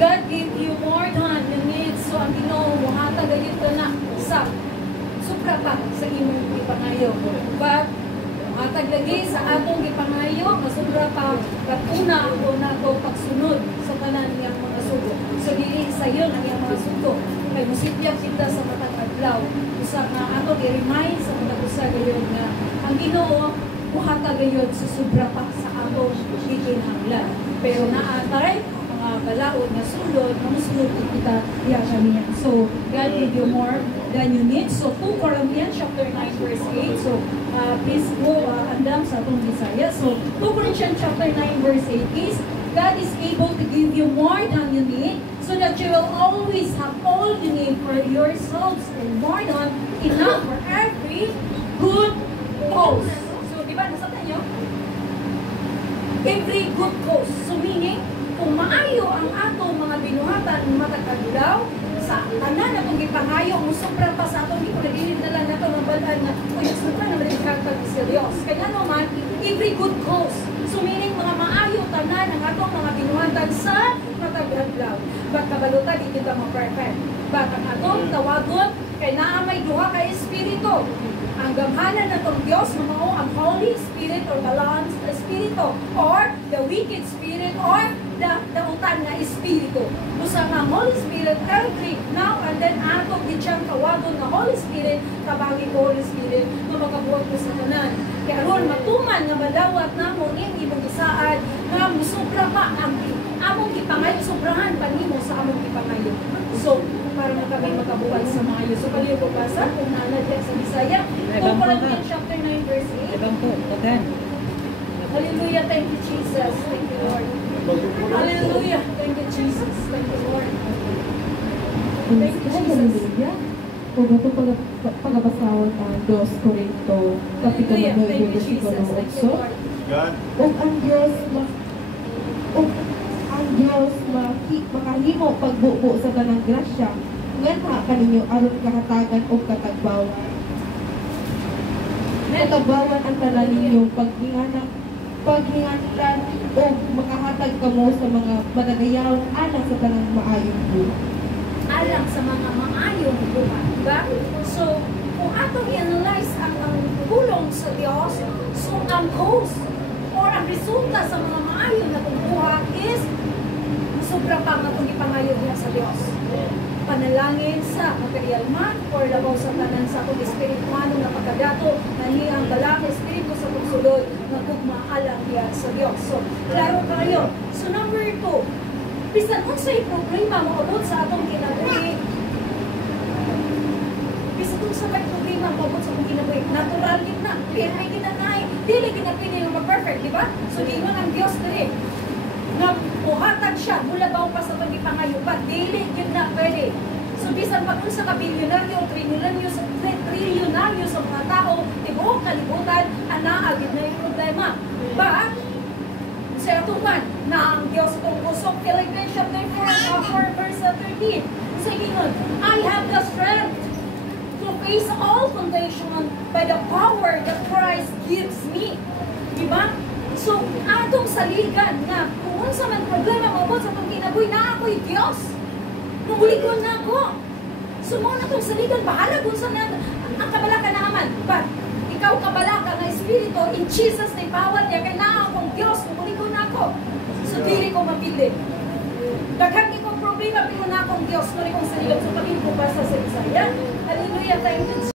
God gave you more than you need. So ang Ginoo muhatag gayud ka na sa supra pa sa imong gipangayo. But muhatag lagi sa atong gipangayo masubra pa katuna ako nato pagsunod sa tanan niyang mga sugo. So dili sayon ang iyang mga sugo. Kay musipyap kita sa matag adlaw. Usa nga ato i-remind sa matag usa gayud nga ang Ginoo muhatag gayud sa sobra pa sa atong gikinahanglan. Pero naatay mga balaod nga sulod, mamusulod kita diya kaniya. So God give you more than you need. So 2 Corinthians chapter 9 verse 8. So please go andam sa atong Bisaya. So 2 Corinthians chapter 9 verse 8 is God is able to give you more than you need, so that you will always have all you need for yourselves and more than enough for every good cause. So, di ba, nasabtan nyo? Every good cause. So, meaning, kung maayo ang atong mga binuhatan matagkadlaw, sa tanan na itong ipangayo, kung sobra pa sa atong ipanagilid na lang nato ng balaan na, kung sobra na malikagtag sa Diyos. Kaya naman, every good cause. So, meaning, mga maayo tanan ang atong mga binuhatan sa matagkadlaw. Ba't kabalutan, di kita ma-perfect. Ba't ang atong tawagon, kay naamay duha ka Espiritu. Ang gamhanan na itong Diyos, mao ang Holy Spirit or balanced Espiritu or the wicked spirit or the utan na Espiritu. Usa nga Holy Spirit, every now and then atong gitsang tawagon na Holy Spirit, tabangin ko Holy Spirit, na magabuhat ko sa tanan. Kaya aron matuman nga madawat na mo imong isaan nga musubra pa ang among ipangayo, sobrahan pa nimo sa among ipangayo. So, para kami makabuhat sa maayo. So, kaliyo ko basa, kung naanad yan sa Bisaya, 2 Corinthians chapter 9 verse 8. Hallelujah, thank you Jesus. Thank you Lord. Hallelujah, thank you Jesus. Thank you Lord. Thank you Jesus. Kung ito pagabasawang ang 2 Corinto, kapitulo 9, versikulo 8. O ang Diyos makahimo pagbubo sa tanang grasya, nganha kaninyo aron kahatagan o katagbawan. Katagbawan ang tanan ninyong paghinganlan o makahatag kamo sa mga mananayaw alang sa tanang maayong buhay. Alang sa mga maayong buhay, diba? So, kung atong i-analyze ang pulong sa Diyos, so ang cause or ang resulta sa mga maayon na buhay is sobra pa nga itong ipangayon niya sa Diyos. Panalangin sa material man or labaw sa tanan sa akong espiritu man na pagkadato na niyang balang espiritu sa pagsulod na kugmaalang niya sa Diyos. So, klaro kayo. So, number 2, bisan unsay problema maabot sa atong kinabuhi. Bisan unsay problema maabot sa atong kinabuhi. Natural yun na. Pero may ginanay. Dili ginapili yung ma-perfect, di ba? So, di mo ng Diyos dili. Nga buhatan siya, mulabaw pa sa pagipangayo, but dili yun na pwede. So bisan pa kung sa kabilyonaryo, trilyonaryo sa mga tao, tibuok kalibutan, anaagid na yung problema. But, sa atuman, na ang Diyos kong kusok, Philippians chapter 4 verse 13, sa gingon, I have the strength to face all temptation by the power that Christ gives me. Diba? So, atong saligan nga, kung sa man problema mabot sa itong kinabuhi, na ako'y Diyos. Nubulikon na ako. So, mo na itong saligan, bahala kung saan na ang kabala ka naman. But, ikaw kabala ka na Espiritu, in Jesus na power niya, kaya na akong Diyos, nubulikon na ako. So, dili ko mapili. Daghang ikong problema, pero na akong Diyos, nubulikon sa saligan. So, pagin ko basa sa Isaiah. Hallelujah, thank you,